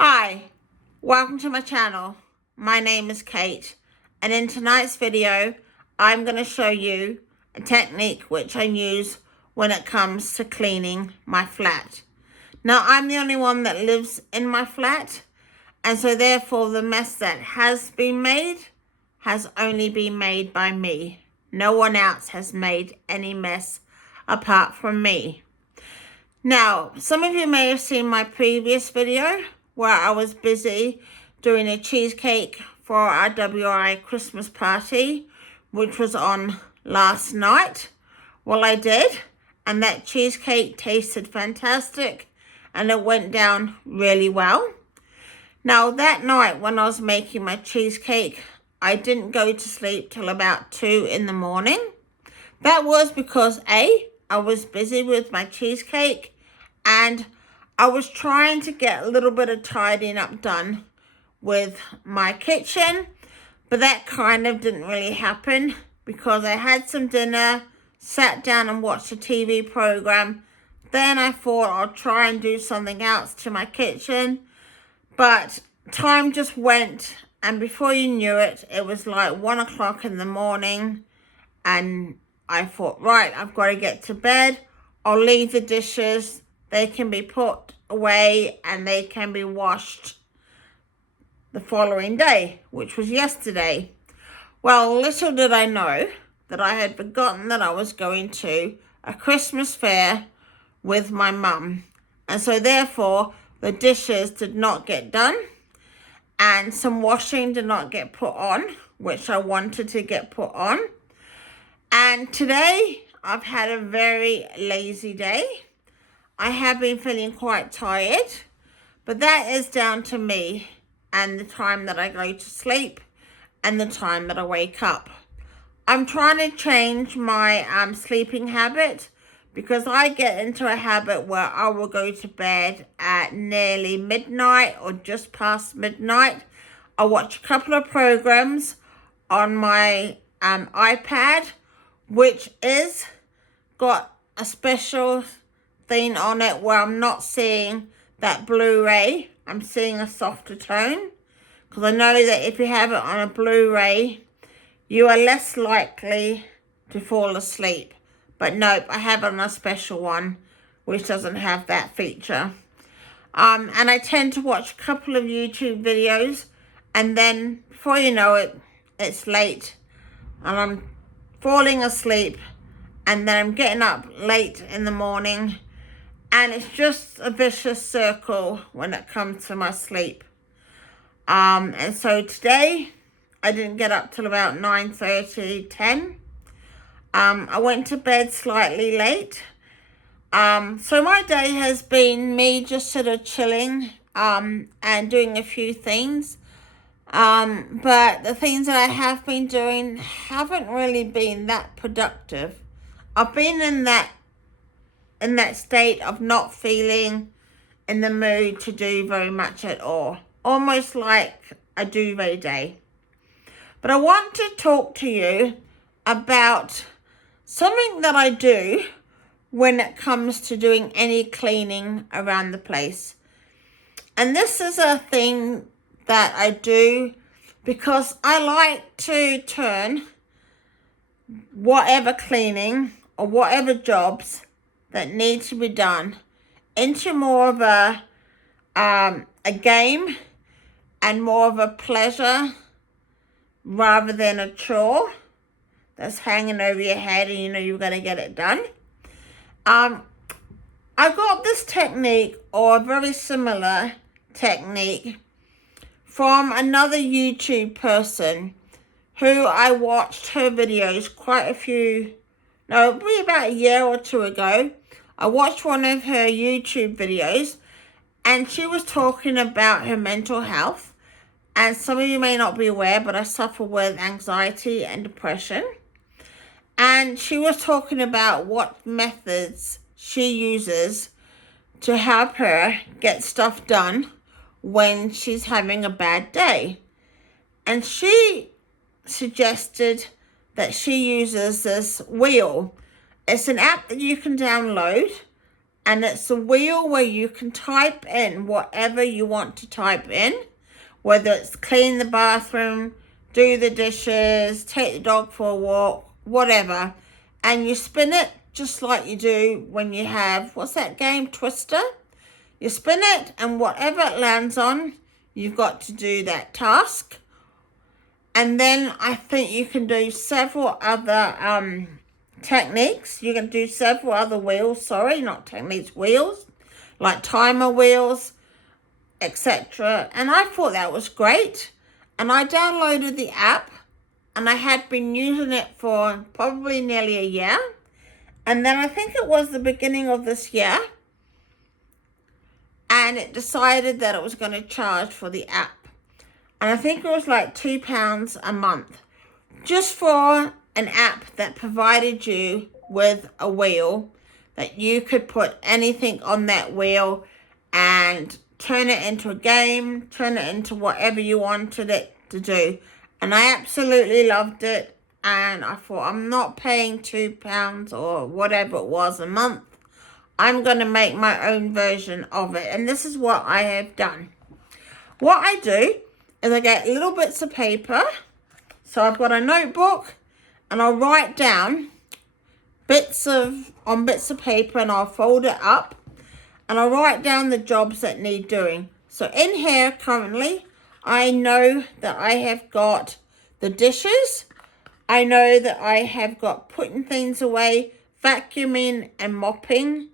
Hi, welcome to my channel. My name is Kate, and in tonight's video I'm going to show you a technique which I use when it comes to cleaning my flat. Now, I'm the only one that lives in my flat, and so therefore the mess that has been made has only been made by me. No one else has made any mess apart from me. Now, some of you may have seen my previous video where I was busy doing a cheesecake for our WI Christmas party, which was on last night. Well, I did, and that cheesecake tasted fantastic, and it went down really well. Now, that night when I was making my cheesecake, I didn't go to sleep till about 2 in the morning. That was because I was busy with my cheesecake, and I was trying to get a little bit of tidying up done with my kitchen, but that kind of didn't really happen because I had some dinner, sat down and watched a TV program. Then I thought I'll try and do something else to my kitchen, but time just went, and before you knew it, it was like 1 o'clock in the morning, and I thought, right, I've got to get to bed. I'll leave the dishes. They can be put away and they can be washed the following day, which was yesterday. Well, little did I know that I had forgotten that I was going to a Christmas fair with my mum. And so therefore, the dishes did not get done and some washing did not get put on, which I wanted to get put on. And today, I've had a very lazy day. I have been feeling quite tired, but that is down to me and the time that I go to sleep and the time that I wake up. I'm trying to change my sleeping habit because I get into a habit where I will go to bed at nearly midnight or just past midnight. I watch a couple of programs on my iPad, which is got a special thing on it where I'm not seeing that Blu-ray. I'm seeing a softer tone because I know that if you have it on a Blu-ray, you are less likely to fall asleep. But nope, I have it on a special one which doesn't have that feature. And I tend to watch a couple of YouTube videos, and then before you know it, it's late and I'm falling asleep, and then I'm getting up late in the morning, and it's just a vicious circle when it comes to my sleep. And so today, I didn't get up till about 9:30, 10. I went to bed slightly late. So my day has been me just sort of chilling and doing a few things. But the things that I have been doing haven't really been that productive. I've been in that state of not feeling in the mood to do very much at all. Almost like a duvet day. But I want to talk to you about something that I do when it comes to doing any cleaning around the place. And this is a thing that I do because I like to turn whatever cleaning or whatever jobs that need to be done into more of a game and more of a pleasure rather than a chore that's hanging over your head and you know you're going to get it done. I got this technique, or a very similar technique, from another YouTube person who I watched her videos probably about a year or two ago. I watched one of her YouTube videos and she was talking about her mental health. And some of you may not be aware, but I suffer with anxiety and depression. And she was talking about what methods she uses to help her get stuff done when she's having a bad day. And she suggested that she uses this wheel. It's an app that you can download, And it's a wheel where you can type in whatever you want to type in, whether it's clean the bathroom, do the dishes, take the dog for a walk, whatever. And you spin it just like you do when you have, what's that game, Twister? You spin it, and whatever it lands on, you've got to do that task. And then I think you can do several other techniques. You can do several other wheels, sorry, not techniques, wheels, like timer wheels, etc. And I thought that was great. And I downloaded the app, and I had been using it for probably nearly a year. And then I think it was the beginning of this year, and it decided that it was going to charge for the app. And I think it was like £2 a month just for an app that provided you with a wheel that you could put anything on that wheel and turn it into a game, turn it into whatever you wanted it to do. And I absolutely loved it. And I thought, I'm not paying £2 or whatever it was a month. I'm going to make my own version of it. And this is what I have done. What I do is I get little bits of paper. So I've got a notebook, and I'll write down bits of paper, and I'll fold it up, and I'll write down the jobs that need doing. So in here currently, I know that I have got the dishes. I know that I have got putting things away, vacuuming and mopping.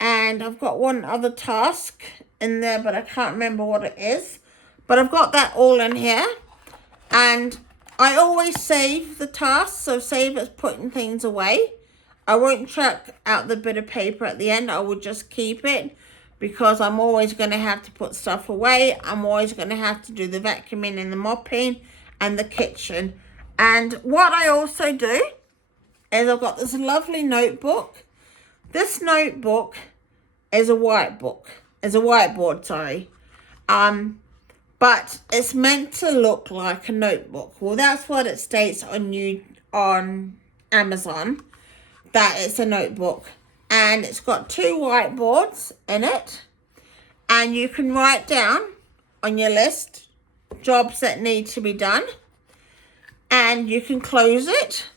And I've got one other task in there, but I can't remember what it is. But I've got that all in here. And I always save the tasks, so save as putting things away. I won't chuck out the bit of paper at the end. I will just keep it, because I'm always going to have to put stuff away. I'm always going to have to do the vacuuming and the mopping and the kitchen. And what I also do is I've got this lovely notebook. This notebook is a whiteboard, sorry. But it's meant to look like a notebook. Well, that's what it states on Amazon, that it's a notebook. And it's got 2 whiteboards in it. And you can write down on your list jobs that need to be done. And you can close it.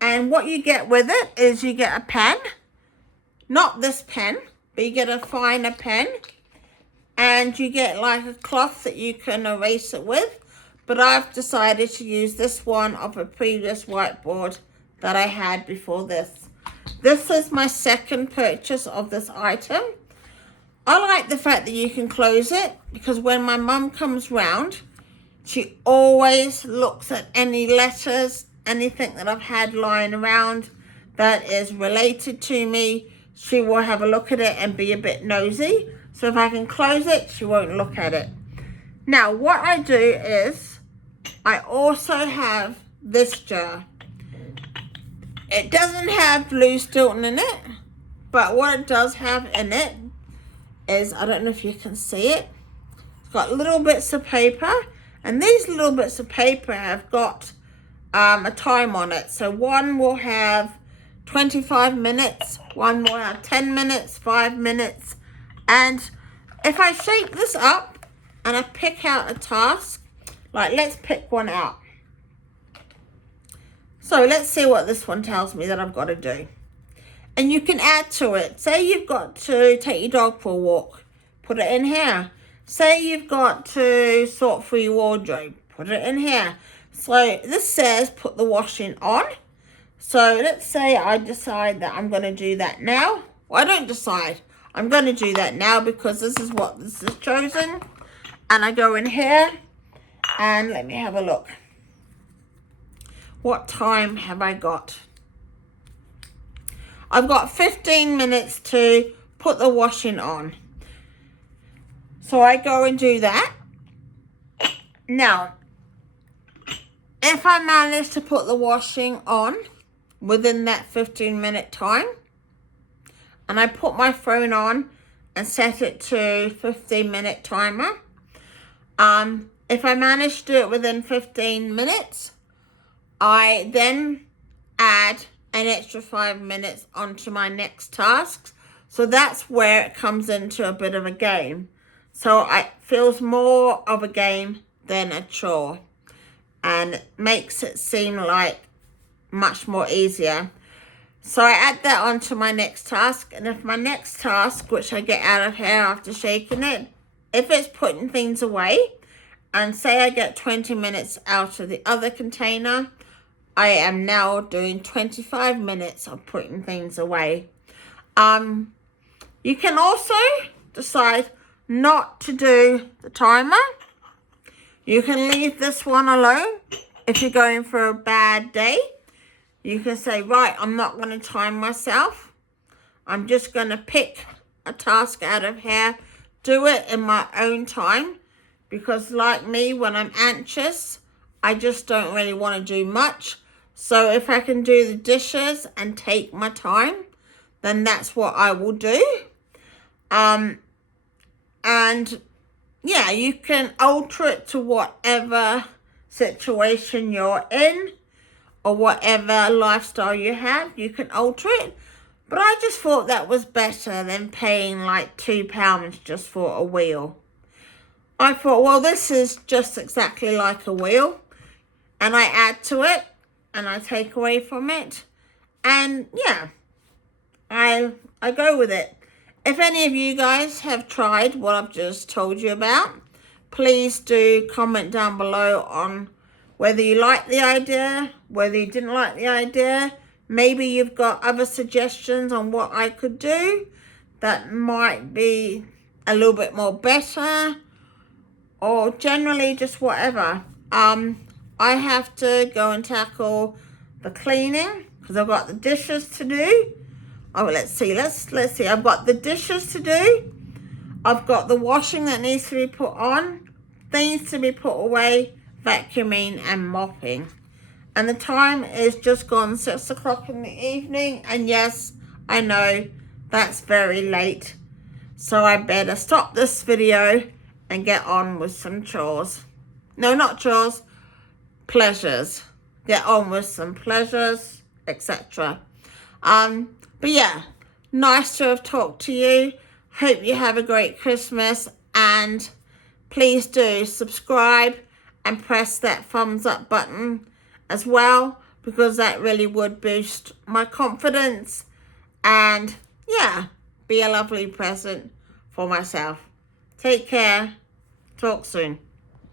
And what you get with it is you get a pen. Not this pen, but you get a finer pen. And you get like a cloth that you can erase it with. But I've decided to use this one of a previous whiteboard that I had before this. This is my second purchase of this item. I like the fact that you can close it, because when my mum comes round, she always looks at any letters, anything that I've had lying around that is related to me. She will have a look at it and be a bit nosy. So if I can close it, she won't look at it. Now, what I do is I also have this jar. It doesn't have blue Stilton in it, but what it does have in it is, I don't know if you can see it, it's got little bits of paper, and these little bits of paper have got a time on it. So one will have 25 minutes, one will have 10 minutes, 5 minutes. And if I shape this up and I pick out a task, like let's pick one out. So let's see what this one tells me that I've got to do. And you can add to it. Say you've got to take your dog for a walk, put it in here. Say you've got to sort through your wardrobe, put it in here. So this says put the washing on. So let's say I decide that I'm going to do that now. Well, I don't decide. I'm going to do that now because this is what this is chosen. And I go in here and let me have a look. What time have I got? I've got 15 minutes to put the washing on. So I go and do that. Now, if I manage to put the washing on within that 15-minute time, and I put my phone on and set it to 15-minute timer, if I manage to do it within 15 minutes, I then add an extra 5 minutes onto my next task. So that's where it comes into a bit of a game. So it feels more of a game than a chore, and it makes it seem like much more easier. So I add that on to my next task, and if my next task, which I get out of here after shaking it, if it's putting things away, and say I get 20 minutes out of the other container, I am now doing 25 minutes of putting things away. You can also decide not to do the timer. You can leave this one alone if you're going for a bad day. You can say, right, I'm not going to time myself. I'm just going to pick a task out of here, do it in my own time. Because like me, when I'm anxious, I just don't really want to do much. So if I can do the dishes and take my time, then that's what I will do. And yeah, you can alter it to whatever situation you're in or whatever lifestyle you have. You can alter it. But I just thought that was better than paying like £2 just for a wheel. I thought, well, this is just exactly like a wheel. And I add to it and I take away from it. And yeah, I go with it. If any of you guys have tried what I've just told you about, please do comment down below on whether you like the idea, whether you didn't like the idea. Maybe you've got other suggestions on what I could do that might be a little bit more better, or generally just whatever. I have to go and tackle the cleaning because I've got the dishes to do. Oh, let's see. I've got the dishes to do. I've got the washing that needs to be put on, things to be put away, vacuuming and mopping. And the time is just gone 6 o'clock in the evening. And yes, I know that's very late. So I better stop this video and get on with some chores. No, not chores, pleasures. Get on with some pleasures, etc. But yeah, nice to have talked to you. Hope you have a great Christmas, and please do subscribe and press that thumbs up button as well, because that really would boost my confidence and yeah, be a lovely present for myself. Take care. Talk soon.